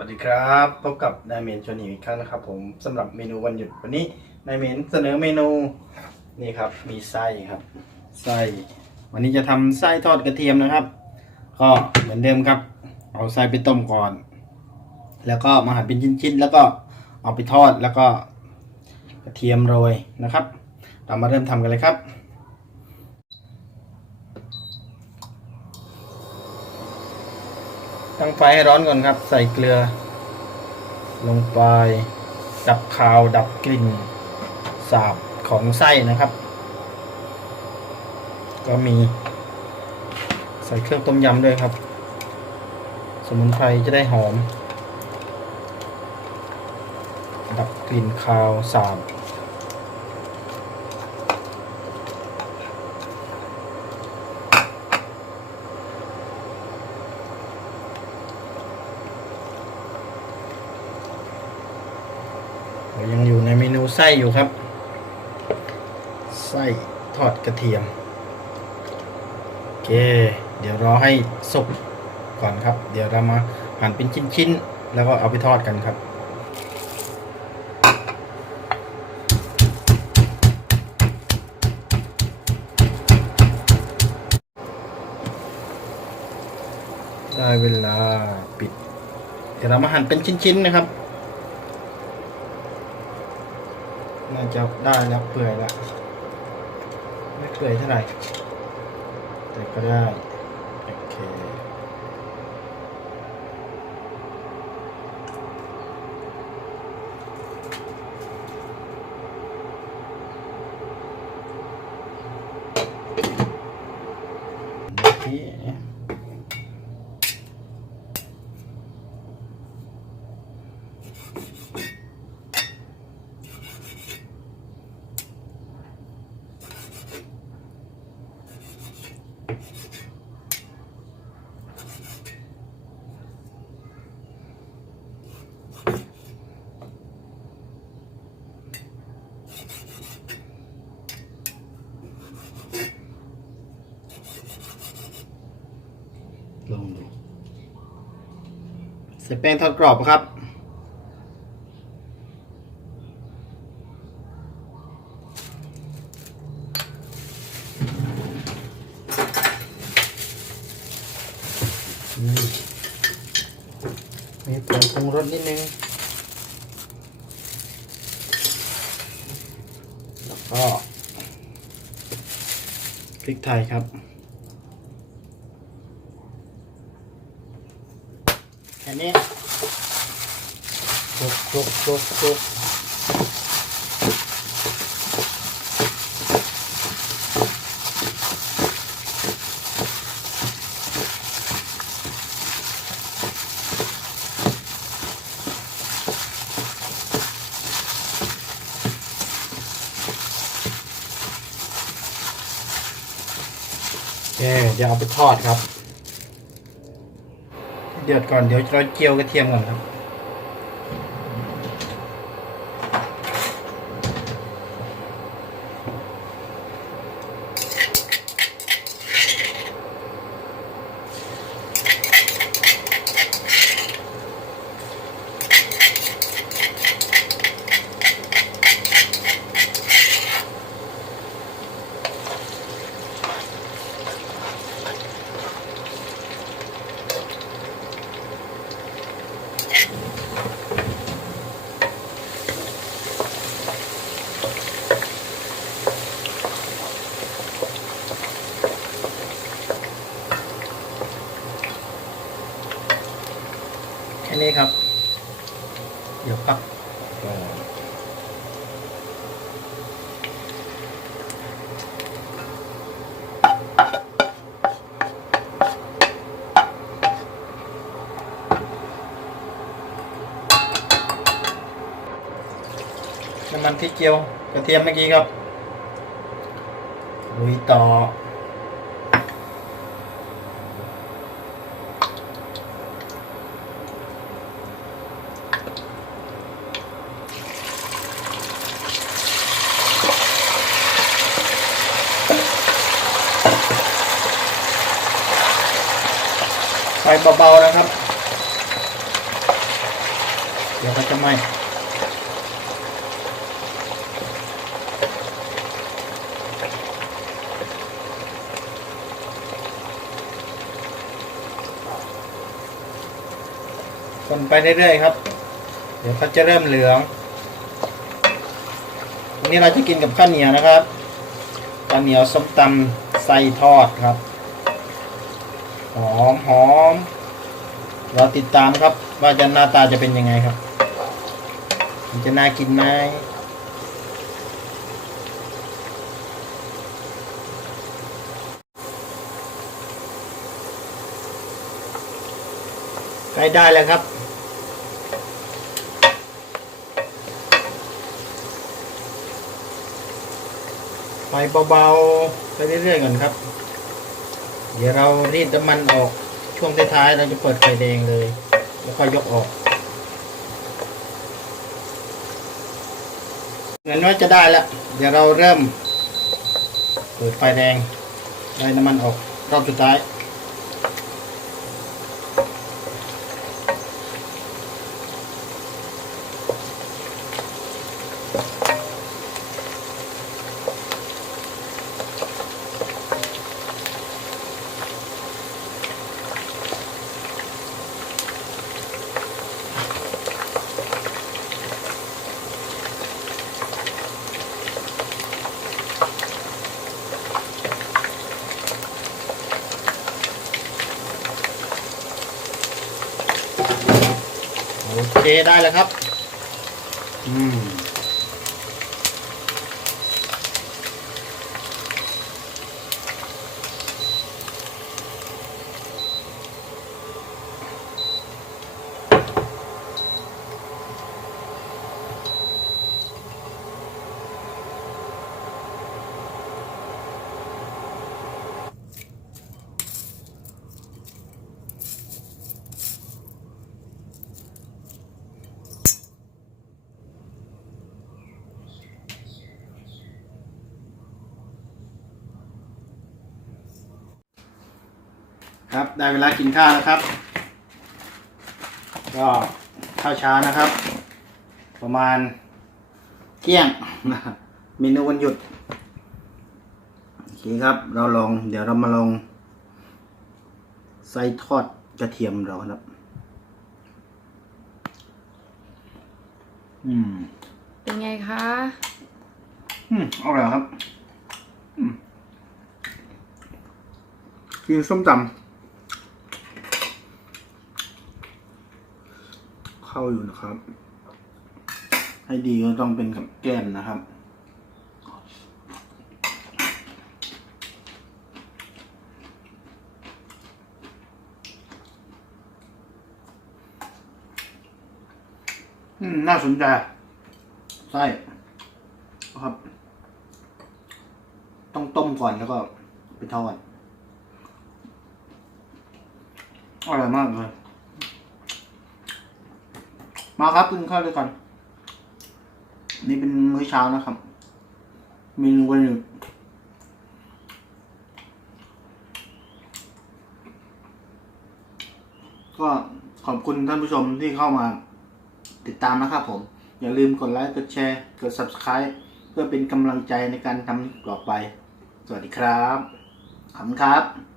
วัสดีครับพบกับนายเมนชวนหิวอีกครั้งนะครับ ผมสำหรับเมนูวันหยุดวันนี้นายเมนเสนอเมนูนี่ครับ มีไส้ครับไส้วันนี้จะทำไส้ทอดกระเทียมนะครับ ก็เหมือนเดิมครับ เอาไส้ไปต้มก่อน แล้วก็มาหั่นเป็นชิ้นๆแล้วก็เอาไปทอดแล้วก็กระเทียมโรยนะครับ เรามาเริ่มทำกันเลยครับ ตั้งไฟให้ร้อนก่อนครับ ใส่เกลือ ลงไป ดับคาวดับกลิ่น สาบของไส้นะครับ ก็มี ใส่เครื่องต้มยำด้วยครับ สมุนไพรจะได้หอม ดับกลิ่นคาวสาบ ยังอยู่ในเมนูไส้อยู่ครับ ไส้ทอดกระเทียม โอเค เดี๋ยวรอให้สุกก่อนครับ เดี๋ยวเรามาหั่นเป็นชิ้นๆ แล้วก็เอาไปทอดกันครับได้เวลาปิด เดี๋ยวเรามาหั่นเป็นชิ้นๆนะครับ น่าจะได้แล้วเปื่อยล้วไม่เปื่อยเท่าไหร่ แต่ก็ได้ โอเคนี่ ลองดูใส่แป้งทอดกรอบครับ มีผงปรุงรสนิดนึง แล้วก็พริกไทยครับแค่นี้คลุกคลุกคลุกคลุก เดี๋ยวเอาไปทอดครับ เดือดก่อนเดี๋ยวเราเจียวกระเทียมก่อนครับ แค่นี้ครับ เดี๋ยวพักนน้ำมันพริกเจียวกระเทียมเมื่อกี้ครับลุยต่อ เบาๆนะครับ เดี๋ยวเขาจะไหม้คนไปเรื่อยๆครับ เดี๋ยวเขาจะเริ่มเหลืองวันนี้เราจะกินกับข้าวเหนียวนะครับข้าวเหนียวส้มตำไส้ทอดครับ หอมหอมเราติดตามครับ ว่าจะหน้าตาจะเป็นยังไงครับ มันจะน่ากินไหมใกล้ได้แล้วครับไฟเบาๆไปเรื่อยๆก่อนครับ เดี๋ยวเรารีดน้ำมันออกช่วงท้ายๆเราจะเปิดไฟแดงเลย แล้วก็ยกออกเหมือนว่าจะได้แล้ว เดี๋ยวเราเริ่ม เปิดไฟแดงได้น้ำมันออกรอบสุดท้าย เคได้แล้วครับ อืม ครับ ได้เวลากินข้าวแล้วครับ ก็ข้าวเช้านะครับ ประมาณเที่ยงนะครับเมนูวันหยุดโอเคครับ เราลอง เดี๋ยวเรามาลองไส้ทอดกระเทียมเราครับ อืม เป็นไงคะ อืมอร่อยครับ อืมกินส้มตำ เข้าอยู่นะครับ ให้ดีก็ต้องเป็นกับแก้มนะครับอืมน่าสนใจไส้ครับ ต้องต้มก่อนแล้วก็ไปทอดอร่อยมากเลย มาครับกินข้าวด้วยกัน นี่เป็นมื้อเช้านะครับ เมนูวันหนึ่งก็ขอบคุณท่านผู้ชมที่เข้ามาติดตามนะครับผม อย่าลืมกดไลค์ กดแชร์ กด subscribe เพื่อเป็นกำลังใจในการทำต่อไป สวัสดีครับ ขอบคุณครับ